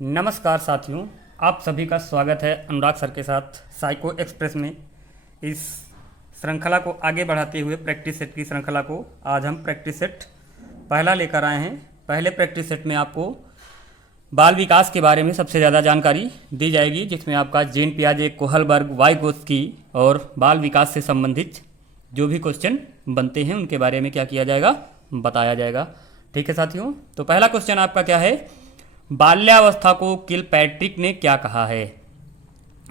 नमस्कार साथियों, आप सभी का स्वागत है अनुराग सर के साथ साइको एक्सप्रेस में। इस श्रृंखला को आगे बढ़ाते हुए प्रैक्टिस सेट की श्रृंखला को आज हम प्रैक्टिस सेट पहला लेकर आए हैं। पहले प्रैक्टिस सेट में आपको बाल विकास के बारे में सबसे ज़्यादा जानकारी दी जाएगी, जिसमें आपका जीन पियाजे, कोहलबर्ग, वाइगोत्स्की और बाल विकास से संबंधित जो भी क्वेश्चन बनते हैं उनके बारे में क्या किया जाएगा, बताया जाएगा। ठीक है साथियों, तो पहला क्वेश्चन आपका क्या है, बाल्यावस्था को किलपैट्रिक ने क्या कहा है।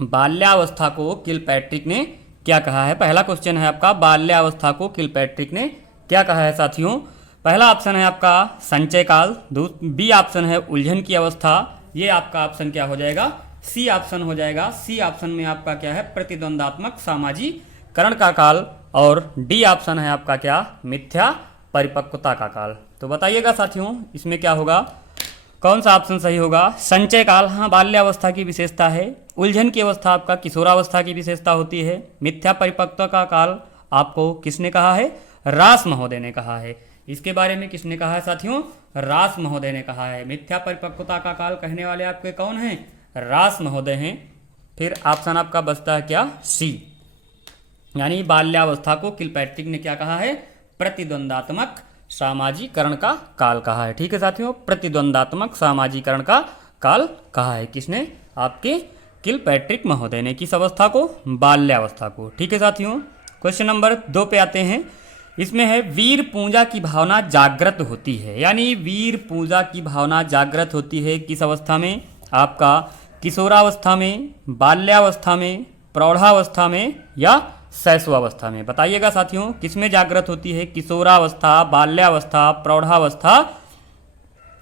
बाल्यावस्था को किलपैट्रिक ने क्या कहा है, पहला क्वेश्चन है आपका, बाल्यावस्था को किलपैट्रिक ने क्या कहा है साथियों। पहला ऑप्शन है आपका संचय काल, बी ऑप्शन है उलझन की अवस्था, ये आपका ऑप्शन क्या हो जाएगा, सी ऑप्शन हो जाएगा। सी ऑप्शन में आपका क्या है, प्रतिद्वंदात्मक सामाजिकरण का काल, और डी ऑप्शन है आपका क्या, मिथ्या परिपक्वता का काल। तो बताइएगा साथियों इसमें क्या होगा, कौन सा ऑप्शन सही होगा। संचय काल, हाँ, बाल्यावस्था की विशेषता है। उलझन की अवस्था आपका किशोरावस्था की विशेषता होती है। मिथ्या परिपक्वता का काल आपको किसने कहा है, रास महोदय ने कहा है। इसके बारे में किसने कहा है साथियों, रास महोदय ने कहा है। मिथ्या परिपक्वता का काल कहने वाले आपके कौन हैं, रास महोदय हैं। फिर ऑप्शन आपका बचता है क्या, सी, यानी बाल्यावस्था को किलपैट्रिक ने क्या कहा है, प्रतिद्वंदात्मक सामाजिकरण का काल कहा है। ठीक है साथियों, प्रतिद्वंदात्मक सामाजिकरण का काल कहा है किसने, आपके किलपैट्रिक महोदय ने। किस अवस्था को, बाल्यावस्था को। ठीक है साथियों, क्वेश्चन नंबर 2 पे आते हैं। इसमें है वीर पूजा की भावना जागृत होती है, यानी वीर पूजा की भावना जागृत होती है किस अवस्था में, आपका किशोरावस्था में, बाल्यावस्था में, प्रौढ़ावस्था में या शैशवावस्था में। बताइएगा साथियों किसमें जागृत होती है, किशोरावस्था, बाल्यावस्था, प्रौढ़ावस्था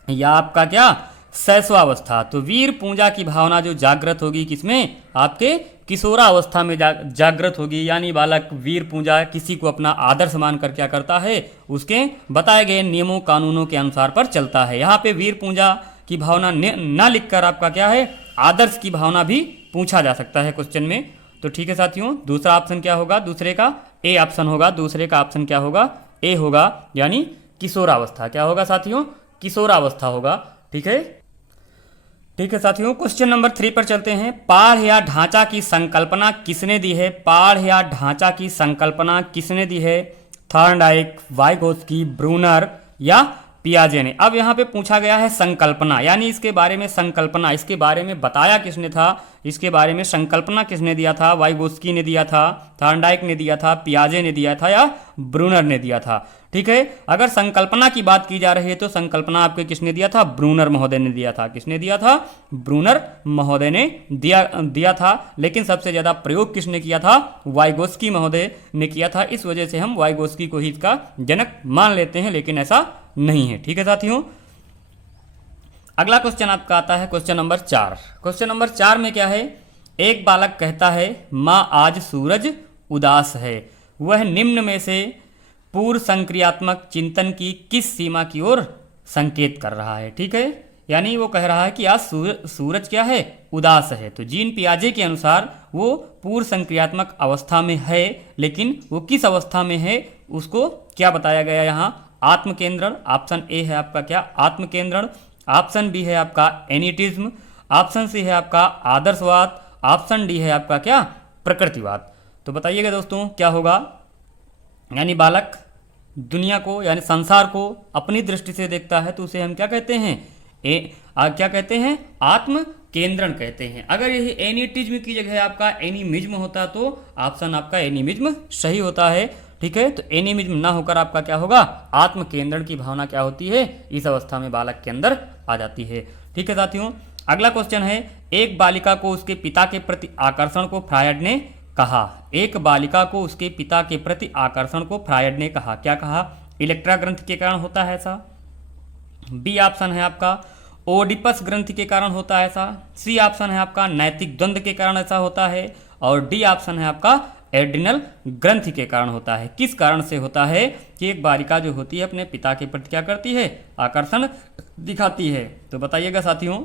या आपका क्या, शैशवावस्था। तो वीर पूजा की भावना जो जागृत होगी किसमें, आपके किशोरावस्था में जागृत होगी। यानी बालक वीर पूजा किसी को अपना आदर्श मानकर क्या करता है, उसके बताए गए नियमों कानूनों के अनुसार पर चलता है। यहाँ पे वीर पूजा की भावना न लिखकर आपका क्या है, आदर्श की भावना भी पूछा जा सकता है क्वेश्चन में। तो ठीक है साथियों, दूसरा ऑप्शन क्या होगा, दूसरे का ए ऑप्शन होगा। दूसरे का ऑप्शन क्या होगा, ए होगा, यानी किशोरावस्था। क्या होगा साथियों, किशोरावस्था होगा। ठीक है, ठीक है साथियों, क्वेश्चन नंबर 3 पर चलते हैं। पाढ़ या ढांचा की संकल्पना किसने दी है, पाढ़ या ढांचा की संकल्पना किसने दी है, थॉर्नडाइक, वाइगोत्स्की, ब्रूनर या पियाजे ने। अब यहाँ पे पूछा गया है संकल्पना, यानी इसके बारे में संकल्पना, इसके बारे में बताया किसने था, इसके बारे में संकल्पना किसने दिया था, वाइगोत्स्की ने दिया था, थॉर्नडाइक ने दिया था, पियाजे ने दिया था या ब्रूनर ने दिया था। ठीक है, अगर संकल्पना की बात की जा रही है तो संकल्पना आपके किसने दिया था, ब्रूनर महोदय ने दिया था। किसने दिया था, ब्रूनर महोदय ने दिया था। लेकिन सबसे ज्यादा प्रयोग किसने किया था, वाइगोत्स्की महोदय ने किया था। इस वजह से हम वाइगोत्स्की को ही इसका जनक मान लेते हैं, लेकिन ऐसा नहीं है। ठीक है साथियों, अगला क्वेश्चन आपका आता है क्वेश्चन नंबर 4। क्वेश्चन नंबर 4 में क्या है, एक बालक कहता है माँ आज सूरज उदास है, वह निम्न में से पूर्व संक्रियात्मक चिंतन की किस सीमा की ओर संकेत कर रहा है। ठीक है, यानी वो कह रहा है कि आज सूरज क्या है, उदास है। तो जीन पियाजे के अनुसार वो पूर्व संक्रियात्मक अवस्था में है, लेकिन वो किस अवस्था में है उसको क्या बताया गया यहाँ, आत्मकेंद्रण। ऑप्शन ए है आपका क्या, आत्मकेंद्रण। ऑप्शन बी है आपका एनिटिज्म। ऑप्शन सी है आपका आदर्शवाद। ऑप्शन डी है आपका क्या, प्रकृतिवाद। तो बताइएगा दोस्तों क्या होगा, यानी बालक दुनिया को यानी संसार को अपनी दृष्टि से देखता है तो उसे हम क्या कहते हैं, क्या कहते हैं, आत्म केंद्रण कहते हैं। अगर यही एनिटिज्म की जगह आपका एनिमिज्म होता तो ऑप्शन आपका एनिमिज्म सही होता है। ठीक है, तो एनिमिज्म ना होकर आपका क्या होगा, आत्म केंद्रण की भावना क्या होती है, इस अवस्था में बालक के अंदर आ जाती है। ठीक है साथियों, अगला क्वेश्चन है, एक बालिका को उसके पिता के प्रति आकर्षण को फ्रायड ने कहा। एक बालिका को उसके पिता के प्रति आकर्षण को फ्रायड ने कहा, क्या कहा, इलेक्ट्रा ग्रंथि के कारण होता है ऐसा। बी ऑप्शन है आपका ओडिपस ग्रंथि के कारण होता है ऐसा। सी ऑप्शन है आपका नैतिक द्वंद्व के कारण ऐसा होता है, और डी ऑप्शन है आपका एड्रिनल ग्रंथि के कारण होता है। किस कारण से होता है कि एक बालिका जो होती है अपने पिता के प्रति क्या करती है, आकर्षण दिखाती है। तो बताइएगा साथियों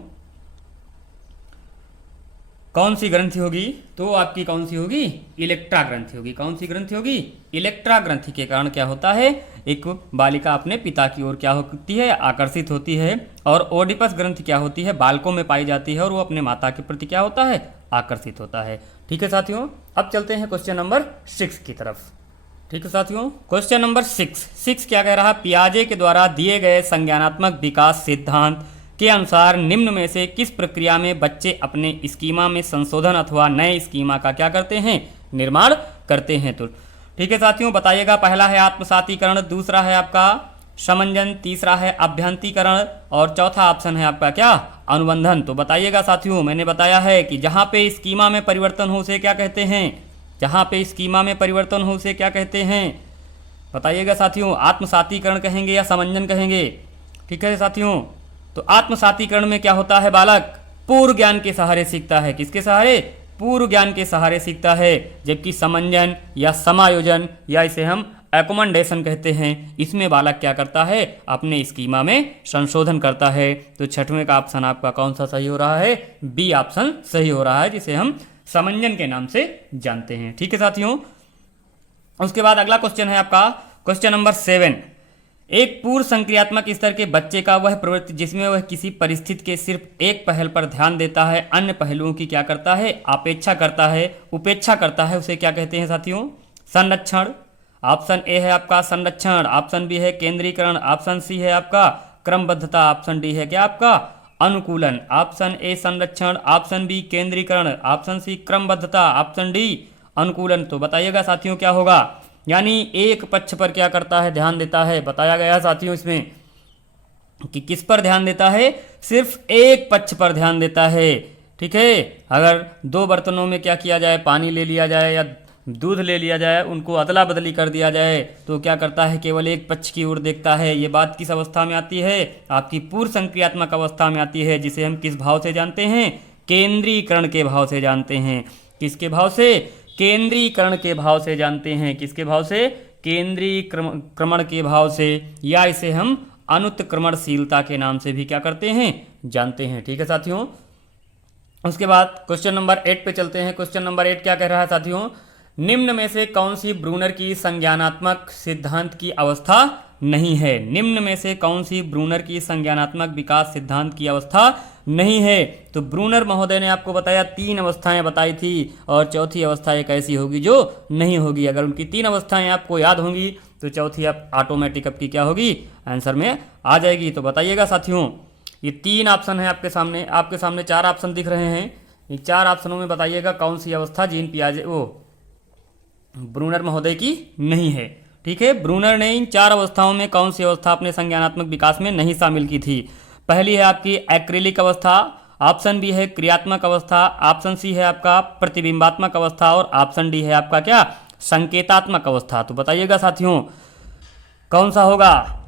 कौन सी ग्रंथि होगी, तो आपकी कौन सी होगी, इलेक्ट्रा ग्रंथि होगी। कौन सी ग्रंथि होगी, इलेक्ट्रा ग्रंथि के कारण क्या होता है, एक बालिका अपने पिता की ओर क्या होती है, आकर्षित होती है। और ओडिपस ग्रंथि क्या होती है, बालकों में पाई जाती है और वो अपने माता के प्रति क्या होता है, आकर्षित होता है। ठीक है साथियों, अब चलते हैं क्वेश्चन नंबर 6 की तरफ। ठीक है साथियों, क्वेश्चन नंबर 6 क्या कह रहा है, पियाजे के द्वारा दिए गए संज्ञानात्मक विकास सिद्धांत के अनुसार निम्न में से किस प्रक्रिया में बच्चे अपने स्कीमा में संशोधन अथवा नए स्कीमा का क्या करते हैं, निर्माण करते हैं। तो ठीक है साथियों, बताइएगा। पहला है आत्मसातीकरण, दूसरा है आपका समंजन, तीसरा है अभ्यंतीकरण और चौथा ऑप्शन है आपका क्या, अनुबंधन। तो बताइएगा साथियों, मैंने बताया है कि जहां पे स्कीमा में परिवर्तन हो उसे क्या कहते हैं, जहां पे स्कीमा में परिवर्तन हो उसे क्या कहते हैं, बताइएगा साथियों। आत्मसातीकरण कहेंगे या समंजन कहेंगे। ठीक है साथियों, तो आत्मसातीकरण में क्या होता है, बालक पूर्व ज्ञान के सहारे सीखता है। किसके सहारे, पूर्व ज्ञान के सहारे सीखता है। जबकि समंजन या समायोजन या इसे हम एकोमोडेशन कहते हैं, इसमें बालक क्या करता है, अपने स्कीमा में संशोधन करता है। तो छठवें का ऑप्शन आपका कौन सा सही हो रहा है, बी ऑप्शन सही हो रहा है, जिसे हम समंजन के नाम से जानते हैं। ठीक है साथियों, उसके बाद अगला क्वेश्चन है आपका क्वेश्चन नंबर 7। एक पूर्व संक्रियात्मक स्तर के बच्चे का वह प्रवृत्ति जिसमें वह किसी परिस्थिति के सिर्फ एक पहल पर ध्यान देता है, अन्य पहलुओं की क्या करता है, अपेक्षा करता है, उपेक्षा करता है, उसे क्या कहते हैं साथियों, संरक्षण। ऑप्शन ए है आपका संरक्षण, ऑप्शन बी है केंद्रीकरण, ऑप्शन सी है आपका क्रमबद्धता, ऑप्शन डी है क्या आपका अनुकूलन। ऑप्शन ए संरक्षण, ऑप्शन बी केंद्रीकरण, ऑप्शन सी क्रमबद्धता, ऑप्शन डी अनुकूलन। तो बताइएगा साथियों क्या होगा, यानी एक पक्ष पर क्या करता है, ध्यान देता है। बताया गया है साथियों इसमें कि किस पर ध्यान देता है, सिर्फ एक पक्ष पर ध्यान देता है। ठीक है, अगर दो बर्तनों में क्या किया जाए, पानी ले लिया जाए या दूध ले लिया जाए, उनको अदला बदली कर दिया जाए, तो क्या करता है, केवल एक पक्ष की ओर देखता है। ये बात किस अवस्था में आती है, आपकी पूर्व संक्रियात्मक अवस्था में आती है, जिसे हम किस भाव से जानते हैं, केंद्रीकरण के भाव से जानते हैं। किसके भाव से, केंद्रीकरण के भाव से जानते हैं। किसके भाव से, केंद्रीक्रमण के भाव से, या इसे हम अनुत्क्रमणशीलता के नाम से भी क्या करते हैं, जानते हैं। ठीक है साथियों, उसके बाद क्वेश्चन नंबर 8 पे चलते हैं। क्वेश्चन नंबर 8 क्या कह रहा है साथियों, निम्न में से कौन सी ब्रूनर की संज्ञानात्मक सिद्धांत की अवस्था नहीं है। निम्न में से कौन सी ब्रूनर की संज्ञानात्मक विकास सिद्धांत की अवस्था नहीं है। तो ब्रूनर महोदय ने आपको बताया 3 अवस्थाएं बताई थी और चौथी अवस्था एक ऐसी होगी जो नहीं होगी। अगर उनकी 3 अवस्थाएं आपको याद होंगी तो चौथी आप ऑटोमेटिक आपकी क्या होगी, आंसर में आ जाएगी। तो बताइएगा साथियों, ये 3 ऑप्शन है आपके सामने 4 ऑप्शन दिख रहे हैं। इन 4 ऑप्शनों में बताइएगा कौन सी अवस्था जीन पियाजे ब्रूनर महोदय की नहीं है। ठीक है, ब्रूनर ने इन 4 अवस्थाओं में कौन सी अवस्था अपने संज्ञानात्मक विकास में नहीं शामिल की थी। पहली है आपकी एक्रिलिक अवस्था, ऑप्शन बी है क्रियात्मक अवस्था, ऑप्शन सी है आपका प्रतिबिंबात्मक अवस्था और ऑप्शन डी है आपका क्या, संकेतात्मक अवस्था। तो बताइएगा साथियों कौन सा होगा।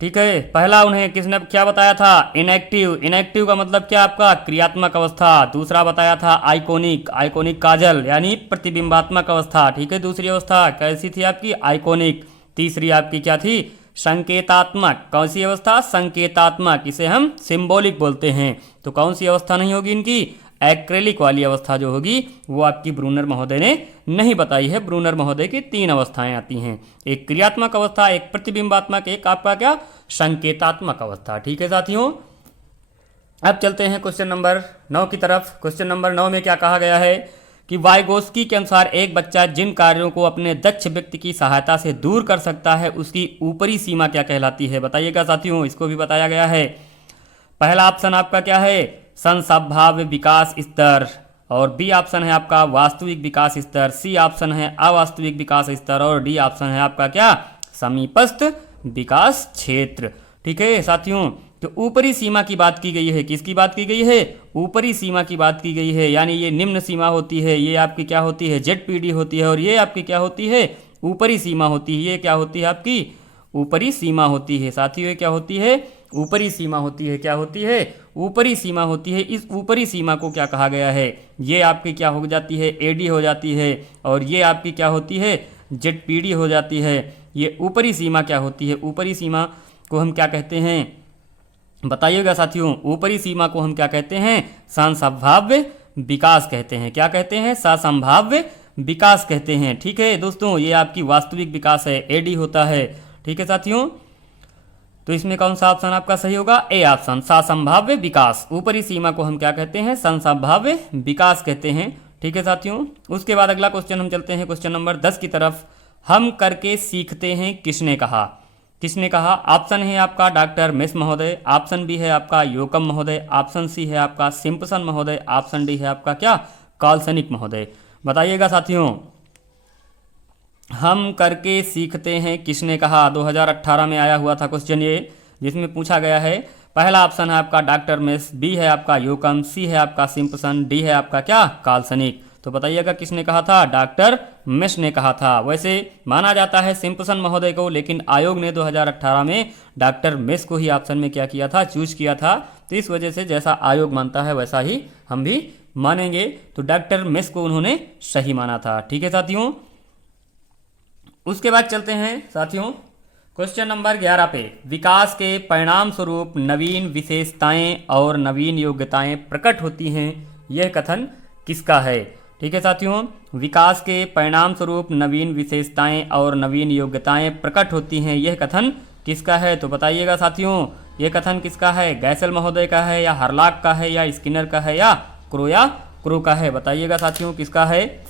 ठीक है, पहला उन्हें किसने क्या बताया था, इनएक्टिव। इनएक्टिव का मतलब क्या आपका, क्रियात्मक अवस्था। दूसरा बताया था आइकोनिक, आइकोनिक काजल यानी प्रतिबिंबात्मक अवस्था। ठीक है, दूसरी अवस्था कैसी थी आपकी, आइकोनिक। तीसरी आपकी क्या थी, संकेतात्मक। कौन सी अवस्था, संकेतात्मक, इसे हम सिंबॉलिक बोलते हैं। तो कौन सी अवस्था नहीं होगी इनकी, एक्रेलिक वाली अवस्था जो होगी वो आपकी ब्रूनर महोदय ने नहीं बताई है। ब्रूनर महोदय की 3 अवस्थाएं आती हैं, एक क्रियात्मक अवस्था, एक प्रतिबिंबात्मक, एक आपका क्या, संकेतात्मक अवस्था। ठीक है साथियों, अब चलते हैं क्वेश्चन नंबर 9 की तरफ। क्वेश्चन नंबर 9 में क्या कहा गया है कि वाइगोस्की के अनुसार एक बच्चा जिन कार्यों को अपने दक्ष व्यक्ति की सहायता से दूर कर सकता है उसकी ऊपरी सीमा क्या कहलाती है। बताइएगा साथियों, इसको भी बताया गया है। पहला ऑप्शन आपका क्या है, संभाव्य विकास स्तर, और बी ऑप्शन है आपका वास्तविक विकास स्तर, सी ऑप्शन है अवास्तविक विकास स्तर और डी ऑप्शन है आपका क्या, समीपस्थ विकास क्षेत्र। ठीक है साथियों, तो ऊपरी सीमा की बात की गई है। किसकी बात की गई है, ऊपरी सीमा की बात की गई है। यानी ये निम्न सीमा होती है, ये आपकी क्या होती है, ZPD होती है, और ये आपकी क्या होती है, ऊपरी सीमा होती है। ये क्या होती है आपकी, ऊपरी सीमा होती है। साथियों ये क्या होती है, ऊपरी सीमा होती है। क्या होती है, ऊपरी सीमा होती है। इस ऊपरी सीमा को क्या कहा गया है, ये आपकी क्या हो जाती है, AD हो जाती है, और ये आपकी क्या होती है, ZPD हो जाती है। ये ऊपरी सीमा क्या होती है, ऊपरी सीमा को हम क्या कहते हैं, बताइएगा साथियों। ऊपरी सीमा को हम क्या कहते हैं, संभाव्य विकास कहते हैं। क्या कहते हैं, संभाव्य विकास कहते हैं। ठीक है दोस्तों, ये आपकी वास्तविक विकास है, AD होता है। ठीक है साथियों, तो इसमें कौन सा ऑप्शन आपका सही होगा? ए ऑप्शन, संभाव्य विकास। ऊपरी सीमा को हम क्या कहते हैं? संभाव्य विकास कहते हैं। ठीक है साथियों, उसके बाद अगला क्वेश्चन हम चलते हैं क्वेश्चन नंबर 10 की तरफ। हम करके सीखते हैं किसने कहा? किसने कहा? ऑप्शन है आपका डॉक्टर मिस महोदय, ऑप्शन बी है आपका योकम महोदय, ऑप्शन सी है आपका सिम्पसन महोदय, ऑप्शन डी है आपका क्या? काल्सनिक महोदय। बताइएगा साथियों, हम करके सीखते हैं किसने कहा? 2018 में आया हुआ था क्वेश्चन ये, जिसमें पूछा गया है। पहला ऑप्शन है आपका डॉक्टर मिस, बी है आपका योकम, सी है आपका सिम्पसन, डी है आपका क्या? काल्सनिक। तो बताइएगा किसने कहा था? डॉक्टर मिस ने कहा था। वैसे माना जाता है सिम्पसन महोदय को, लेकिन आयोग ने 2018 में डॉक्टर मिस को ही ऑप्शन में क्या किया था? चूज किया था। तो इस वजह से जैसा आयोग मानता है वैसा ही हम भी मानेंगे। तो डॉक्टर मिस को उन्होंने सही माना था। ठीक है साथियों, उसके बाद चलते हैं साथियों क्वेश्चन नंबर 11 पे। विकास के परिणाम स्वरूप नवीन विशेषताएं और नवीन योग्यताएं प्रकट होती हैं, यह कथन किसका है? ठीक है साथियों, विकास के परिणाम स्वरूप नवीन विशेषताएं और नवीन योग्यताएं प्रकट होती हैं, यह कथन किसका है? तो बताइएगा साथियों, यह कथन किसका है? गैसल महोदय का है, या हरलाक का है, या स्किनर का है, या क्रो का है? बताइएगा साथियों किसका है?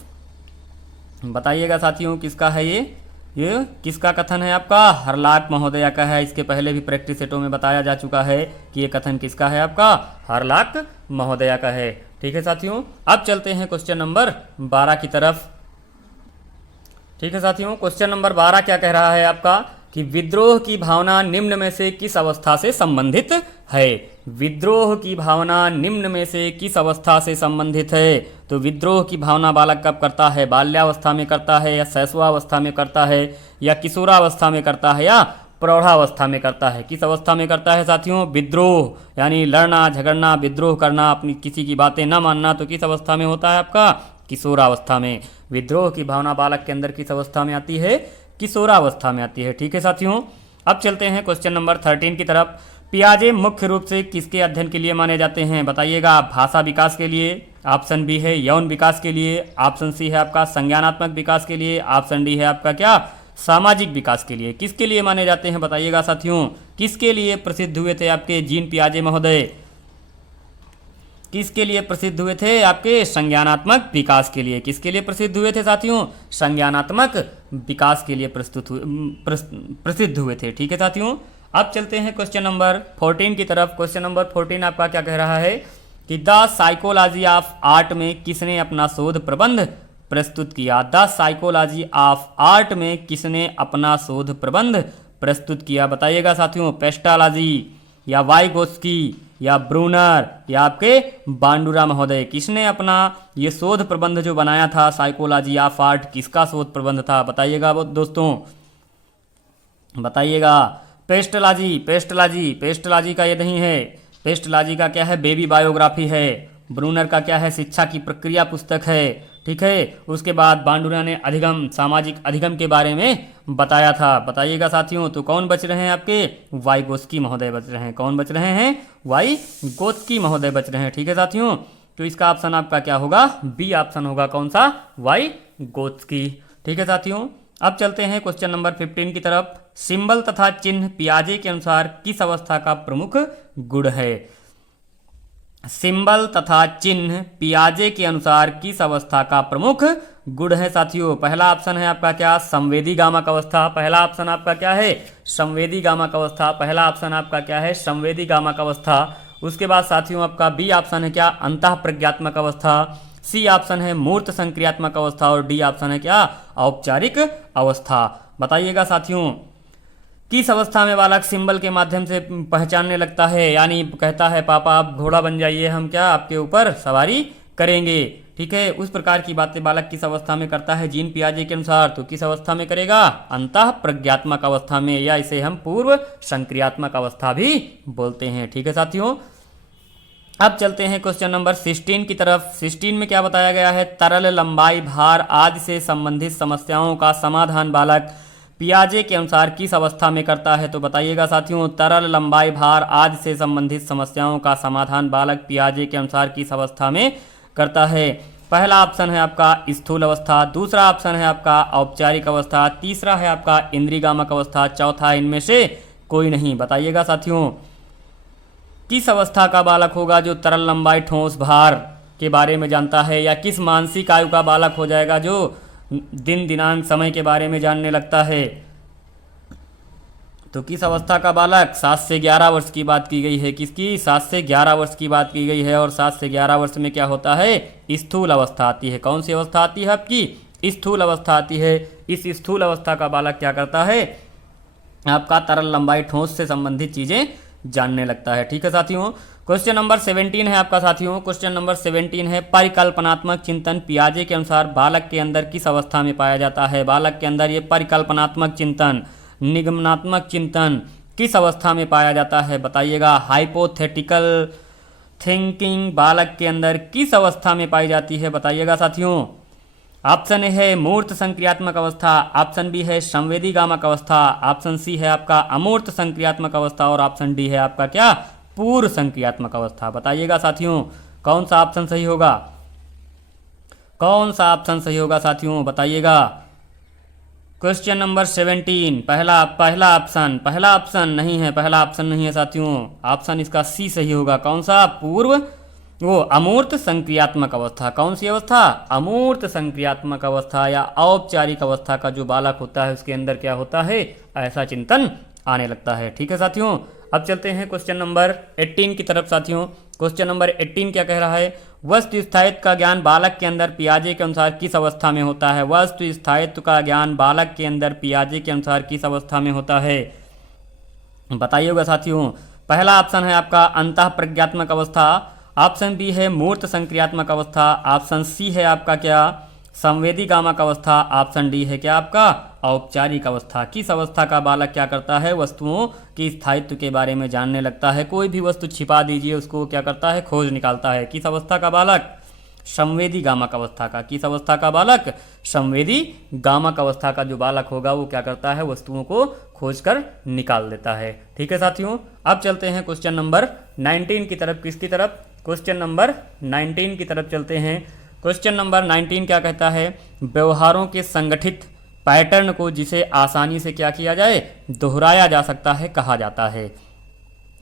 बताइएगा साथियों किसका है ये किसका कथन है आपका? हरलाक महोदया का है। इसके पहले भी प्रैक्टिस सेटों में बताया जा चुका है कि ये कथन किसका है आपका? हरलाक महोदया का है। ठीक है साथियों, अब चलते हैं क्वेश्चन नंबर 12 की तरफ। ठीक है साथियों, क्वेश्चन नंबर 12 क्या कह रहा है आपका? कि विद्रोह की भावना निम्न में से किस अवस्था से संबंधित है? विद्रोह की भावना निम्न में से किस अवस्था से संबंधित है? तो विद्रोह की भावना बालक कब करता है? बाल्यावस्था में करता है, या शैशवावस्था में करता है, या किशोरावस्था में करता है, या प्रौढ़ावस्था में करता है? किस अवस्था में करता है साथियों? विद्रोह यानी लड़ना झगड़ना, विद्रोह करना, अपनी किसी की बातें न मानना, तो किस अवस्था में होता है आपका? किशोरावस्था में। विद्रोह की भावना बालक के अंदर किस अवस्था में आती है? किशोरावस्था में आती है। ठीक है साथियों, अब चलते हैं क्वेश्चन नंबर 13 की तरफ। पियाजे मुख्य रूप से किसके अध्ययन के लिए माने जाते हैं? बताइएगा। भाषा विकास के लिए, ऑप्शन बी है यौन विकास के लिए, ऑप्शन सी है आपका संज्ञानात्मक विकास के लिए, ऑप्शन डी है आपका क्या? सामाजिक विकास के लिए। किसके लिए माने जाते हैं? बताइएगा साथियों, किसके लिए प्रसिद्ध हुए थे आपके जीन पियाजे महोदय? किसके लिए प्रसिद्ध हुए थे? आपके संज्ञानात्मक विकास के लिए। किसके लिए प्रसिद्ध हुए थे साथियों? संज्ञानात्मक विकास के लिए प्रसिद्ध हुए थे। ठीक है साथियों, अब चलते हैं क्वेश्चन नंबर 14 की तरफ। क्वेश्चन नंबर 14 आपका क्या कह रहा है? कि द साइकोलॉजी ऑफ आर्ट में किसने अपना शोध प्रबंध प्रस्तुत किया? द साइकोलॉजी ऑफ आर्ट में किसने अपना शोध प्रबंध प्रस्तुत किया? बताइएगा साथियों। पेस्टालॉजी, या वाइगोस्की, या ब्रूनर, या आपके बांडुरा महोदय? किसने अपना ये शोध प्रबंध जो बनाया था साइकोलॉजी ऑफ आर्ट, किसका शोध प्रबंध था? बताइएगा दोस्तों, बताइएगा। पेस्टलॉजी का ये नहीं है। पेस्टलॉजी का क्या है? बेबी बायोग्राफी है। ब्रूनर का क्या है? शिक्षा की प्रक्रिया पुस्तक है। ठीक है, उसके बाद बांडुरा ने अधिगम, सामाजिक अधिगम के बारे में बताया था। बताइएगा साथियों, तो कौन बच रहे हैं आपके? वाइगोस्की महोदय बच रहे हैं। कौन बच रहे हैं? वाइगोस्की महोदय बच रहे हैं। ठीक है साथियों, तो इसका ऑप्शन आपका क्या होगा? बी ऑप्शन होगा। कौन सा? वाइगोस्की। ठीक है साथियों, अब चलते हैं क्वेश्चन नंबर 15 की तरफ। सिंबल तथा चिन्ह पियाजे के अनुसार किस अवस्था का प्रमुख गुण है? सिंबल तथा चिन्ह पियाजे के अनुसार किस अवस्था का प्रमुख गुण है साथियों? पहला ऑप्शन है आपका क्या? संवेदी गामक अवस्था। पहला ऑप्शन आपका क्या है? संवेदी गामक अवस्था। पहला ऑप्शन आपका क्या है? संवेदी गामक अवस्था। उसके बाद साथियों आपका बी ऑप्शन है क्या? अंतः प्रज्ञात्मक अवस्था। सी ऑप्शन है मूर्त संक्रियात्मक अवस्था, और डी ऑप्शन है क्या? औपचारिक अवस्था। बताइएगा साथियों, किस अवस्था में बालक सिंबल के माध्यम से पहचानने लगता है? यानी कहता है पापा आप घोड़ा बन जाइए, हम क्या आपके ऊपर सवारी करेंगे। ठीक है, उस प्रकार की बातें बालक किस अवस्था में करता है जीन पियाजे के अनुसार? तो किस अवस्था में करेगा? अंतः प्रज्ञात्मक अवस्था में, या इसे हम पूर्व संक्रियात्मक अवस्था भी बोलते हैं। ठीक है साथियों, अब चलते हैं क्वेश्चन नंबर 16 की तरफ। 16 में क्या बताया गया है? तरल, लंबाई, भार आदि से संबंधित समस्याओं का समाधान बालक पियाजे के अनुसार किस अवस्था में करता है? तो बताइएगा साथियों, तरल, लंबाई, भार आदि से संबंधित समस्याओं का समाधान बालक पियाजे के अनुसार किस अवस्था में करता है? पहला ऑप्शन है आपका स्थूल अवस्था, दूसरा ऑप्शन है आपका औपचारिक अवस्था, तीसरा है आपका इंद्रियगामक अवस्था, चौथा इनमें से कोई नहीं। बताइएगा साथियों, किस अवस्था का बालक होगा जो तरल, लंबाई, ठोस, भार के बारे में जानता है, या किस मानसिक आयु का बालक हो जाएगा जो दिन दिनांक समय के बारे में जानने लगता है। तो किस अवस्था का बालक, 7 से 11 वर्ष की बात की गई है। किसकी? 7 से 11 वर्ष की बात की गई है। और 7 से 11 वर्ष में क्या होता है? स्थूल अवस्था आती है। कौन सी अवस्था आती है आपकी? स्थूल अवस्था आती है। इस स्थूल अवस्था का बालक क्या करता है? आपका तरल, लंबाई, ठोस से संबंधित चीजें जानने लगता है। ठीक है साथियों, क्वेश्चन नंबर 17 है आपका साथियों। क्वेश्चन नंबर 17 है, परिकल्पनात्मक चिंतन पियाजे के अनुसार बालक के अंदर किस अवस्था में पाया जाता है? बालक के अंदर ये परिकल्पनात्मक चिंतन, निगमनात्मक चिंतन किस अवस्था में पाया जाता है? बताइएगा। हाइपोथेटिकल थिंकिंग बालक के अंदर किस अवस्था में पाई जाती है? बताइएगा साथियों। ऑप्शन ए है मूर्त संक्रियात्मक अवस्था, ऑप्शन बी है संवेदी गामक अवस्था, ऑप्शन सी है आपका अमूर्त संक्रियात्मक अवस्था, और ऑप्शन डी है आपका क्या? पूर्व संक्रियात्मक अवस्था। बताइएगा साथियों, कौन सा ऑप्शन सही होगा? कौन सा ऑप्शन सही होगा साथियों? बताइएगा। क्वेश्चन नंबर 17, पहला ऑप्शन नहीं है, पहला ऑप्शन नहीं है साथियों। ऑप्शन इसका सी सही होगा। कौन सा? अमूर्त संक्रियात्मक अवस्था। कौन सी अवस्था? अमूर्त संक्रियात्मक अवस्था या औपचारिक अवस्था का जो बालक होता है उसके अंदर क्या होता है? ऐसा चिंतन आने लगता है। ठीक है साथियों, अब चलते हैं क्वेश्चन नंबर 18 की तरफ साथियों। क्वेश्चन नंबर 18 क्या कह रहा है? वस्तु स्थायित्व का ज्ञान बालक के अंदर पियाजे के अनुसार किस अवस्था में होता है? वस्तु स्थायित्व का ज्ञान बालक के अंदर पियाजे के अनुसार किस अवस्था में होता है? बताइएगा साथियों। पहला ऑप्शन है आपका अंतः प्रज्ञात्मक अवस्था, ऑप्शन बी है मूर्त संक्रियात्मक अवस्था, ऑप्शन सी है आपका क्या? संवेदी गामक अवस्था, ऑप्शन डी है क्या आपका? औपचारिक अवस्था। किस अवस्था का बालक क्या करता है? वस्तुओं की स्थायित्व के बारे में जानने लगता है। कोई भी वस्तु छिपा दीजिए, उसको क्या करता है? खोज निकालता है। किस अवस्था का बालक? संवेदी गामक अवस्था का। किस अवस्था का बालक? संवेदी गामक अवस्था का जो बालक होगा वो क्या करता है? वस्तुओं को खोज कर निकाल देता है। ठीक है साथियों, अब चलते हैं क्वेश्चन नंबर 19 की तरफ। किसकी तरफ? क्वेश्चन नंबर 19 की तरफ चलते हैं। क्वेश्चन नंबर 19 क्या कहता है? व्यवहारों के संगठित पैटर्न को जिसे आसानी से क्या किया जाए? दोहराया जा सकता है, कहा जाता है।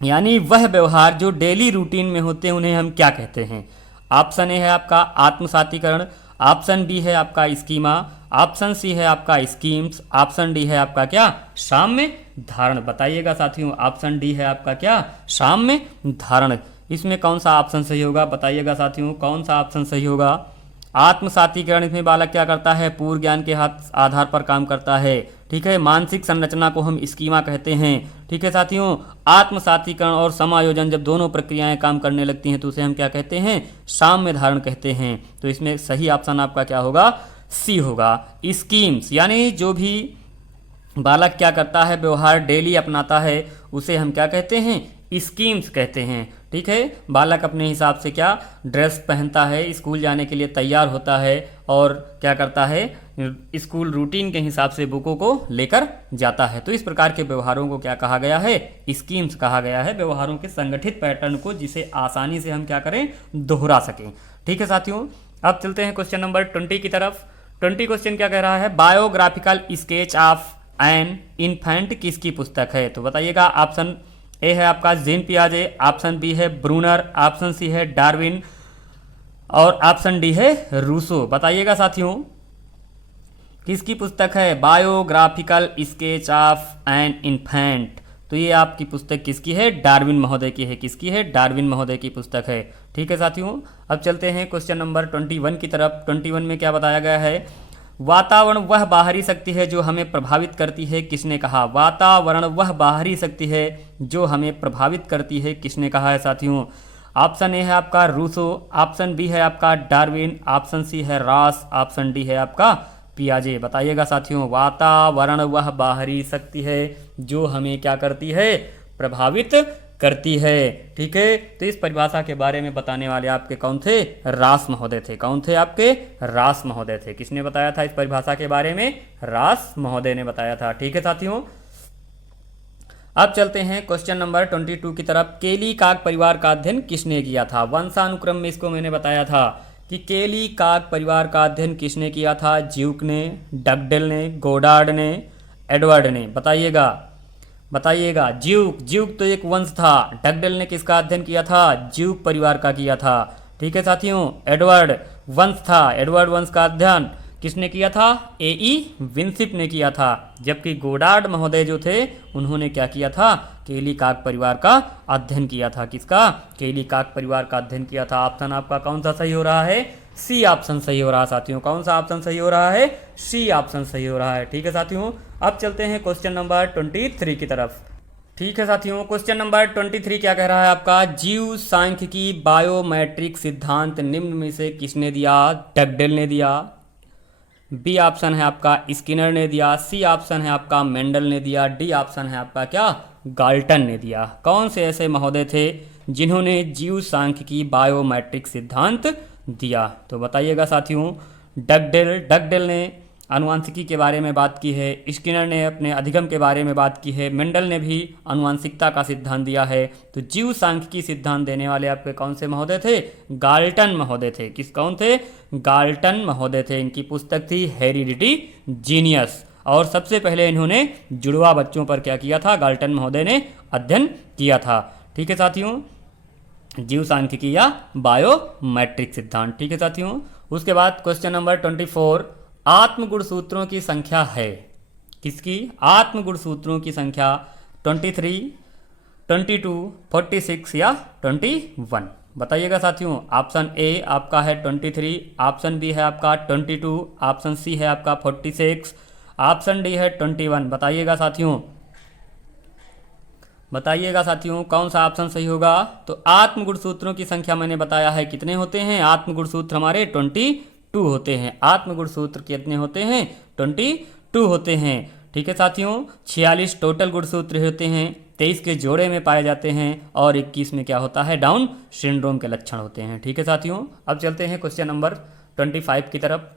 यानी वह व्यवहार जो डेली रूटीन में होते हैं उन्हें हम क्या कहते हैं? ऑप्शन ए है आपका आत्मसातीकरण, ऑप्शन बी है आपका स्कीमा, ऑप्शन सी है आपका स्कीम्स, ऑप्शन डी है आपका क्या? साम्य धारण। बताइएगा साथियों, ऑप्शन डी है आपका क्या? साम्य धारण। इसमें कौन सा ऑप्शन सही होगा? बताइएगा साथियों, कौन सा ऑप्शन सही होगा? आत्मसातीकरण, इसमें बालक क्या करता है? पूर्व ज्ञान के आधार पर काम करता है। ठीक है, मानसिक संरचना को हम स्कीमा कहते हैं। ठीक है साथियों, आत्मसातीकरण और समायोजन जब दोनों प्रक्रियाएं काम करने लगती हैं तो उसे हम क्या कहते हैं? साम्य धारण कहते हैं। तो इसमें सही ऑप्शन आपका क्या होगा? सी होगा, स्कीम्स। यानी जो भी बालक क्या करता है, व्यवहार डेली अपनाता है, उसे हम क्या कहते हैं? स्कीम्स कहते हैं। ठीक है, बालक अपने हिसाब से क्या ड्रेस पहनता है, स्कूल जाने के लिए तैयार होता है और क्या करता है? स्कूल रूटीन के हिसाब से बुकों को लेकर जाता है। तो इस प्रकार के व्यवहारों को क्या कहा गया है? स्कीम्स कहा गया है। व्यवहारों के संगठित पैटर्न को जिसे आसानी से हम क्या करें? दोहरा सकें। ठीक है साथियों, अब चलते हैं क्वेश्चन नंबर 20 की तरफ। 20 क्वेश्चन क्या कह रहा है? Biographical sketch of an infant किसकी पुस्तक है? तो बताइएगा। ऑप्शन ए है आपका जीन पियाजे, ऑप्शन बी है ब्रूनर, ऑप्शन सी है डार्विन, और ऑप्शन डी है रूसो। बताइएगा साथियों, किसकी पुस्तक है? Biographical sketch of an infant. तो ये आपकी पुस्तक किसकी है? डार्विन महोदय की है। किसकी है? डार्विन महोदय की पुस्तक है। ठीक है साथियों, अब चलते हैं क्वेश्चन नंबर 21 की तरफ। 21 में क्या बताया गया है? वातावरण वह बाहरी शक्ति है जो हमें प्रभावित करती है, किसने कहा? वातावरण वह बाहरी शक्ति है जो हमें प्रभावित करती है, किसने कहा है साथियों? ऑप्शन ए है आपका रूसो, ऑप्शन बी है आपका डार्विन, ऑप्शन सी है रॉस, ऑप्शन डी है आपका पियाजे। बताइएगा साथियों, वातावरण वह बाहरी शक्ति है जो हमें क्या करती है? प्रभावित करती है। ठीक है, तो इस परिभाषा के बारे में बताने वाले आपके कौन थे? रास महोदय थे। कौन थे आपके? रास महोदय थे। किसने बताया था इस परिभाषा के बारे में? रास महोदय ने बताया था। ठीक है साथियों, अब चलते हैं क्वेश्चन नंबर 22 की तरफ। केली काक परिवार का अध्ययन किसने किया था? वंशानुक्रम में इसको मैंने बताया था कि केली काक परिवार का अध्ययन किसने किया था? ज्यूक ने, डगडेल ने, गोडार्ड ने, एडवर्ड ने। बताइएगा बताइएगा। ज्यूक तो एक वंश था। डगडेल ने किसका अध्ययन किया था? ज्यूक परिवार का किया था। ठीक है साथियों। एडवर्ड वंश था। एडवर्ड वंश का अध्ययन किसने किया था? ए.ई. विंसिप ने किया था। जबकि गोडार्ड महोदय जो थे उन्होंने क्या किया था? केली काक परिवार का अध्ययन किया था। किसका? केली काक परिवार का अध्ययन किया था। ऑप्शन आपका कौन सा सही हो रहा है? सी ऑप्शन सही हो रहा है साथियों। कौन सा ऑप्शन सही हो रहा है? सी ऑप्शन सही हो रहा है। ठीक है साथियों। अब चलते हैं क्वेश्चन नंबर 23 की तरफ। ठीक है साथियों। क्वेश्चन नंबर 23 क्या कह रहा है आपका? जीव सांख्यिकी बायोमेट्रिक सिद्धांत निम्न में से किसने दिया? डगडेल ने दिया। बी ऑप्शन है आपका स्किनर ने दिया। सी ऑप्शन है आपका मेंडल ने दिया। डी ऑप्शन है आपका क्या? गाल्टन ने दिया। कौन से ऐसे महोदय थे जिन्होंने जीव सांख्यिकी बायोमेट्रिक सिद्धांत दिया? तो बताइएगा साथियों। डगडेल ने आनुवांशिकी के बारे में बात की है। स्किनर ने अपने अधिगम के बारे में बात की है। मेंडल ने भी आनुवांशिकता का सिद्धांत दिया है। तो जीव सांख्यिकी सिद्धांत देने वाले आपके कौन से महोदय थे? गाल्टन महोदय थे। कौन थे? गाल्टन महोदय थे। इनकी पुस्तक थी हेरिडिटी जीनियस। और सबसे पहले इन्होंने जुड़वा बच्चों पर क्या किया था? गाल्टन महोदय ने अध्ययन किया था। ठीक है साथियों। जीव सांख्यिकी या बायोमेट्रिक सिद्धांत। ठीक है साथियों। उसके बाद क्वेश्चन नंबर 24 आत्मगुण सूत्रों की संख्या है किसकी? आत्मगुण सूत्रों की संख्या 23, 22, 46 या 21। बताइएगा साथियों। ऑप्शन ए आपका है 23, ऑप्शन बी है आपका 22, ऑप्शन सी है आपका 46, ऑप्शन डी है 21। बताइएगा साथियों कौन सा ऑप्शन सही होगा? तो आत्मगुण सूत्रों की संख्या मैंने बताया है कितने होते हैं? आत्मगुण सूत्र हमारे 22 होते हैं। आत्मगुण सूत्र कितने होते हैं? 22 होते हैं। ठीक है साथियों। 46 टोटल गुण सूत्र होते हैं, 23 के जोड़े में पाए जाते हैं और 21 में क्या होता है? डाउन सिंड्रोम के लक्षण होते हैं। ठीक है साथियों। अब चलते हैं क्वेश्चन नंबर 25 की तरफ।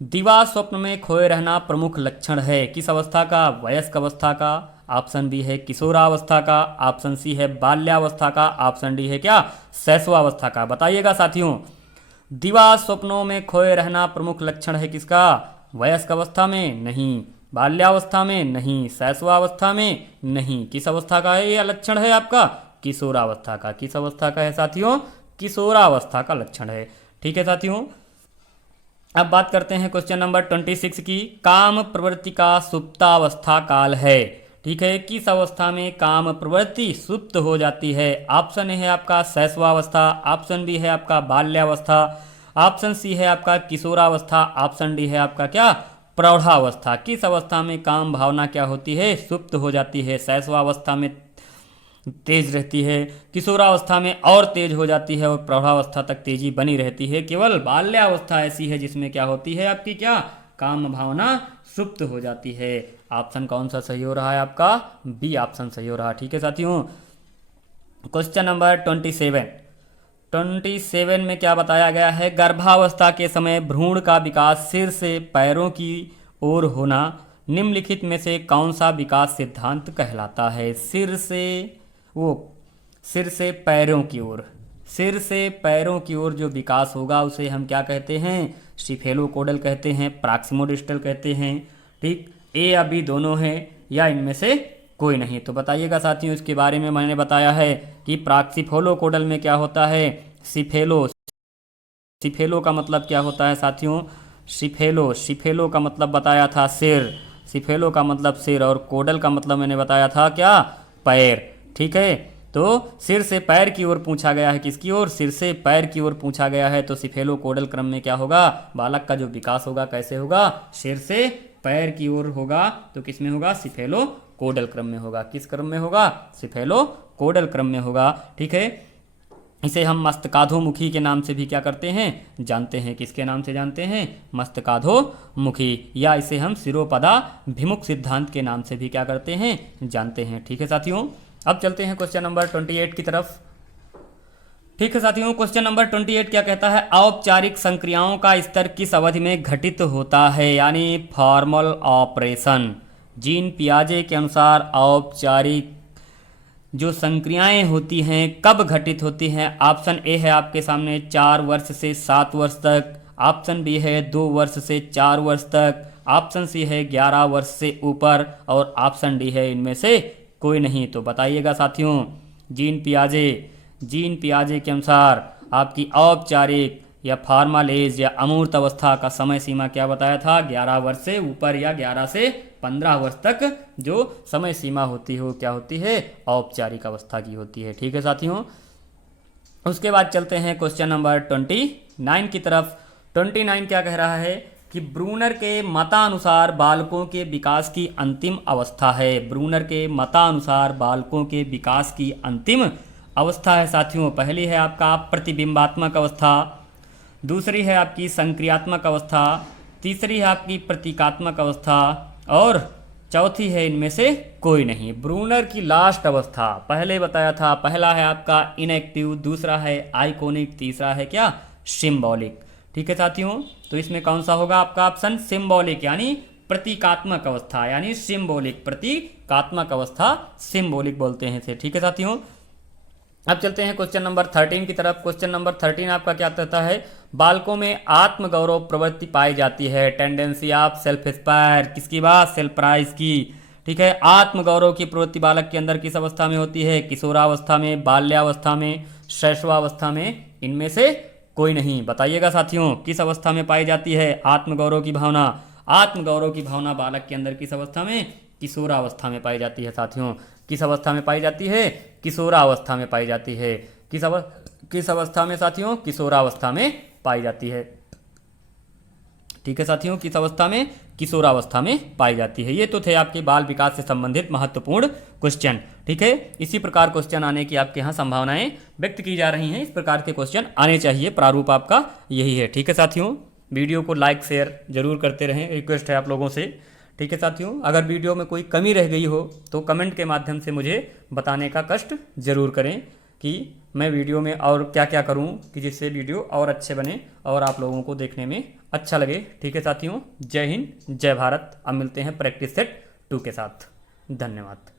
दिवा स्वप्न में खोए रहना प्रमुख लक्षण है किस अवस्था का? वयस्क अवस्था का। ऑप्शन बी है किशोरावस्था का। ऑप्शन सी है बाल्यावस्था का। ऑप्शन डी है क्या? शैशवावस्था का। बताइएगा साथियों। दिवा स्वप्नों में खोए रहना प्रमुख लक्षण है किसका? वयस्क अवस्था में? नहीं। बाल्यावस्था में? नहीं। शैशवावस्था में? नहीं। किस अवस्था का है यह लक्षण है आपका? किशोरावस्था का। किस अवस्था का है साथियों? किशोरावस्था का लक्षण है। ठीक है साथियों। अब बात करते हैं क्वेश्चन नंबर 26 की। काम प्रवृत्ति का सुप्तावस्था काल है। ठीक है। किस अवस्था में काम प्रवृत्ति सुप्त हो जाती है? ऑप्शन ए है आपका शैशवावस्था, ऑप्शन बी है आपका बाल्यावस्था, ऑप्शन सी है आपका किशोरावस्था, ऑप्शन डी है आपका क्या? प्रौढ़ावस्था। किस अवस्था में काम भावना क्या होती है? सुप्त हो जाती है। शैशवावस्था में तेज रहती है, किशोरावस्था में और तेज हो जाती है और प्रौढ़ावस्था तक तेजी बनी रहती है। केवल बाल्यावस्था ऐसी है जिसमें क्या होती है आपकी? क्या? काम भावना सुप्त हो जाती है। ऑप्शन कौन सा सही हो रहा है आपका? बी ऑप्शन सही हो रहा है। ठीक है साथियों। क्वेश्चन नंबर 27 में क्या बताया गया है? गर्भावस्था के समय भ्रूण का विकास सिर से पैरों की ओर होना निम्नलिखित में से कौन सा विकास सिद्धांत कहलाता है? सिर से पैरों की ओर, सिर से पैरों की ओर जो विकास होगा उसे हम क्या कहते हैं? स्टिफेलोकोडल कहते हैं, प्रॉक्सिमोडिस्टल कहते हैं। ठीक। ए या बी दोनों हैं या इनमें से कोई नहीं। तो बताइएगा साथियों। इसके बारे में मैंने बताया है कि प्रॉक्सिफेलोकोडल में क्या होता है? सिफेलो का मतलब क्या होता है साथियों? सिफेलो का मतलब बताया था सिर। सिफेलो का मतलब सिर और कोडल का मतलब मैंने बताया था क्या? पैर। ठीक है। तो सिर से पैर की ओर पूछा गया है। किसकी ओर? सिर से पैर की ओर पूछा गया है। तो सिफेलोकोडल क्रम में क्या होगा? बालक का जो विकास होगा कैसे होगा? सिर से पैर की ओर होगा। तो किस में होगा? सिफेलोकोडल क्रम में होगा। किस क्रम में होगा? सिफेलोकोडल क्रम में होगा। ठीक है। इसे हम मस्तकाधोमुखी के नाम से भी क्या करते हैं? जानते हैं। किसके नाम से जानते हैं? मस्तकाधोमुखी। या इसे हम सिरोपदाभिमुख सिद्धांत के नाम से भी क्या करते हैं? जानते हैं। ठीक है साथियों। अब चलते हैं क्वेश्चन नंबर 28 की तरफ। ठीक है साथियों। क्वेश्चन नंबर 28 क्या कहता है? औपचारिक संक्रियाओं का स्तर किस अवधि में घटित होता है? यानी फॉर्मल ऑपरेशन। जीन पियाजे के अनुसार औपचारिक जो संक्रियाएं होती हैं कब घटित होती हैं? ऑप्शन ए है आपके सामने 4 वर्ष से 7 वर्ष तक, ऑप्शन बी है 2 वर्ष से 4 वर्ष तक, ऑप्शन सी है 11 वर्ष से ऊपर, और ऑप्शन डी है इनमें से कोई नहीं। तो बताइएगा साथियों। जीन पियाजे के अनुसार आपकी औपचारिक या फॉर्मल एज या अमूर्त अवस्था का समय सीमा क्या बताया था? 11 वर्ष से ऊपर या 11 से 15 वर्ष तक जो समय सीमा होती है वो क्या होती है? औपचारिक अवस्था की होती है। ठीक है साथियों। उसके बाद चलते हैं क्वेश्चन नंबर 29 की तरफ। 29 क्या कह रहा है कि ब्रूनर के मतानुसार बालकों के विकास की अंतिम अवस्था है। ब्रूनर के मतानुसार बालकों के विकास की अंतिम अवस्था है साथियों। पहली है आपका प्रतिबिंबात्मक अवस्था, दूसरी है आपकी संक्रियात्मक अवस्था, तीसरी है आपकी प्रतीकात्मक अवस्था, और चौथी है इनमें से कोई नहीं। ब्रूनर की लास्ट अवस्था पहले बताया था, पहला है आपका इनएक्टिव, दूसरा है आइकोनिक, तीसरा है क्या? सिंबॉलिक। ठीक है साथियों। तो इसमें कौन सा होगा आपका ऑप्शन? सिंबॉलिक यानी प्रतीकात्मक अवस्था, यानी सिंबॉलिक, प्रतीकात्मक अवस्था सिंबॉलिक बोलते हैं इसे। ठीक है साथियों। अब चलते हैं क्वेश्चन नंबर 13 की तरफ। क्वेश्चन नंबर 13 आपका क्या कहता है? बालकों में आत्मगौरव प्रवृत्ति पाई जाती है, टेंडेंसी ऑफ सेल्फ एस्पायर, किसकी बात? सेल्फ प्राइज की। ठीक है। आत्मगौरव की प्रवृत्ति बालक के अंदर किस अवस्था में होती है? किशोरावस्था में, बाल्यावस्था में, शैशवावस्था में, इनमें से कोई नहीं। बताइएगा साथियों किस अवस्था में पाई जाती है आत्मगौरव की भावना? आत्मगौरव की भावना बालक के अंदर किस अवस्था में? किशोरावस्था में पाई जाती है साथियों। किस अवस्था में पाई जाती है? किशोरावस्था में पाई जाती है। किस अवस्था में साथियों? किशोरावस्था में पाई जाती है। ठीक है साथियों। किस अवस्था में? किशोरावस्था में पाई जाती है। ये तो थे आपके बाल विकास से संबंधित महत्वपूर्ण क्वेश्चन। ठीक है। इसी प्रकार क्वेश्चन आने की आपके यहाँ संभावनाएं व्यक्त की जा रही हैं। इस प्रकार के क्वेश्चन आने चाहिए, प्रारूप आपका यही है। ठीक है साथियों। वीडियो को लाइक शेयर जरूर करते रहें, रिक्वेस्ट है आप लोगों से। ठीक है साथियों। अगर वीडियो में कोई कमी रह गई हो तो कमेंट के माध्यम से मुझे बताने का कष्ट जरूर करें कि मैं वीडियो में और क्या क्या करूं कि जिससे वीडियो और अच्छे बने और आप लोगों को देखने में अच्छा लगे। ठीक है साथियों। जय हिंद, जय भारत। अब मिलते हैं प्रैक्टिस सेट 2 के साथ। धन्यवाद।